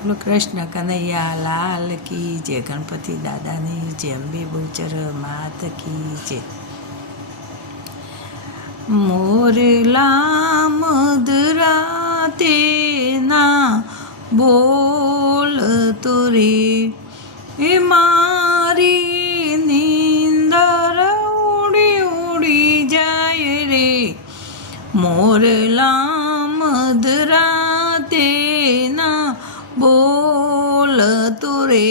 બોલો કૃષ્ણ કનૈયા લાલ કી જય, ગણપતિ દાદાની જય, અંબે બહુચર માત કી જય. મોરલા મધરાતે ના બોલ તો રે, એ મારી નીંદર ઉડી ઉડી જાય રે. મોરલા મધરાતે ના બોલ તો રે,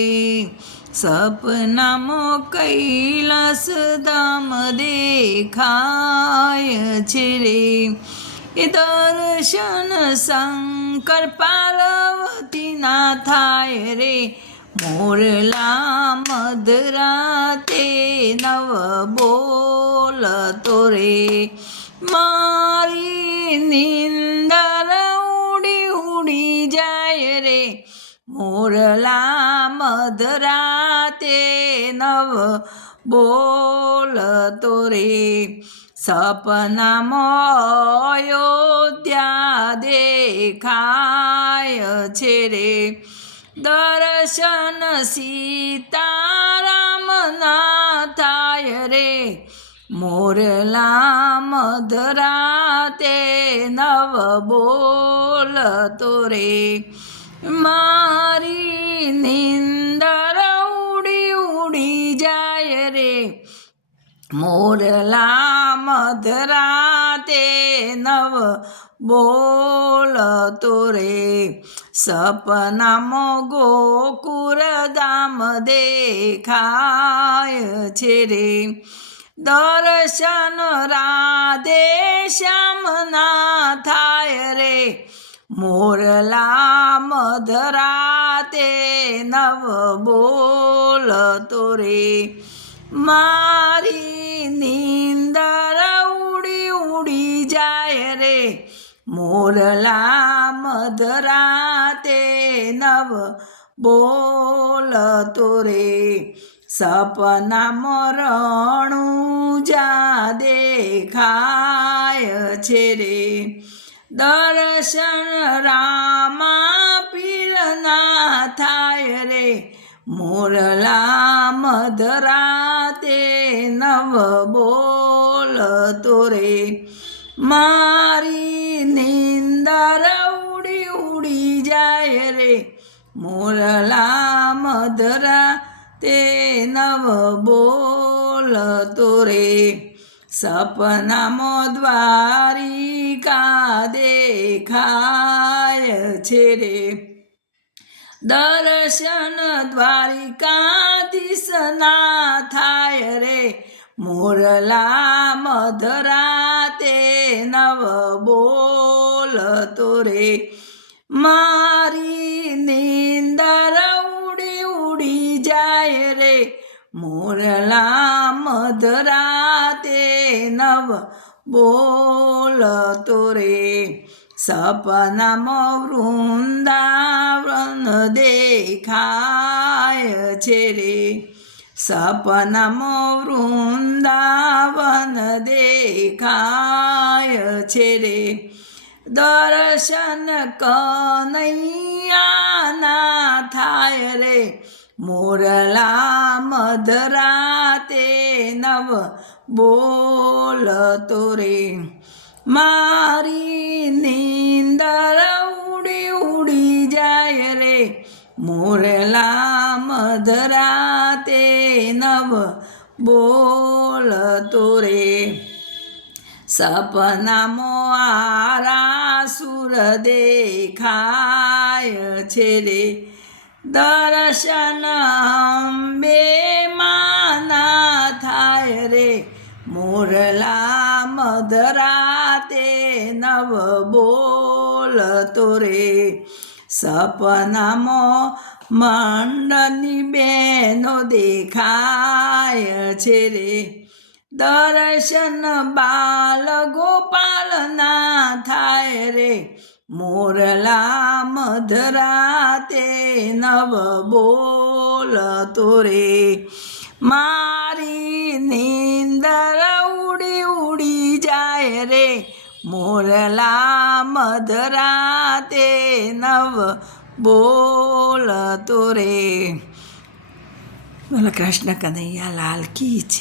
સપનામાં કૈલાસ ધામ દેખાય છે રે. એ દર્શન શંકર પાર્વતીના થાય રે. મોરલા મધરાતે નવ બોલતો રે, મારી નીંદર ઉડી ઉડી જાય રે. મોરલા મધરાતે નવ બોલતો રે, સપનામાં અયોધ્યા દેખાય છે રે. દર્શન સીતારામના થાય રે. મોરલા મધરાતે નવ બોલતો રે, મારી નીંદર ઉડી ઉડી જાય રે. મોરલા મધરાતે નવ બોલતો રે, સપનામાં ગોકુળ ધામ દેખાય છે રે. દર્શન રાધે શ્યામના થાય રે. મોરલા મધરાતે નવ બોલતો રે, મારી નીંદર ઉડી ઉડી જાય રે. મોરલા મધરાતે નવ બોલતો રે, સપનામાં રણુજા દેખાય છે રે. દર્શન રામા પીરના થાય રે. મોરલા મધરાતે નવ બોલતો રે, મારી નીંદર ઉડી ઉડી જાય રે. મોરલા મધરાતે નવ બોલતો રે, સપનામાં દ્વારિકા દેખાય છે રે. દર્શન દ્વારિકાધીશના થાય રે. મોરલા મધરાતે નવ બોલતો રે, મારી નીંદર ઉડી ઉડી જાય રે. મોરલા મધરાતે નવ બોલતો રે, સપનામાં વૃંદાવન દેખાય છે રે. સપનામાં વૃંદાવન દેખાય છે રે. દર્શન કનૈયાના થાય રે. મોરલા મધરાતે નવ બોલતો રે, મારી નીંદર ઉડી ઉડી જાય રે. મોરલા મધરાતે નવ બોલતો રે, સપનામાં આરાસુર દેખાય છે રે. દર્શન અંબે માના થાય રે. મોરલા મધરાતે નવ બોલતો રે, સપનામાં મંડળની બહેનો દેખાય છે રે. દર્શન બાલ ગોપાલના થાય રે. મોરલા મધરાતે નવ બોલતો રે, મારી નીંદર ઉડી ઉડી જાય રે. મોરલા મધરાતે નવ બોલતો રે. બોલો કૃષ્ણ કનૈયા લાલ કી છે.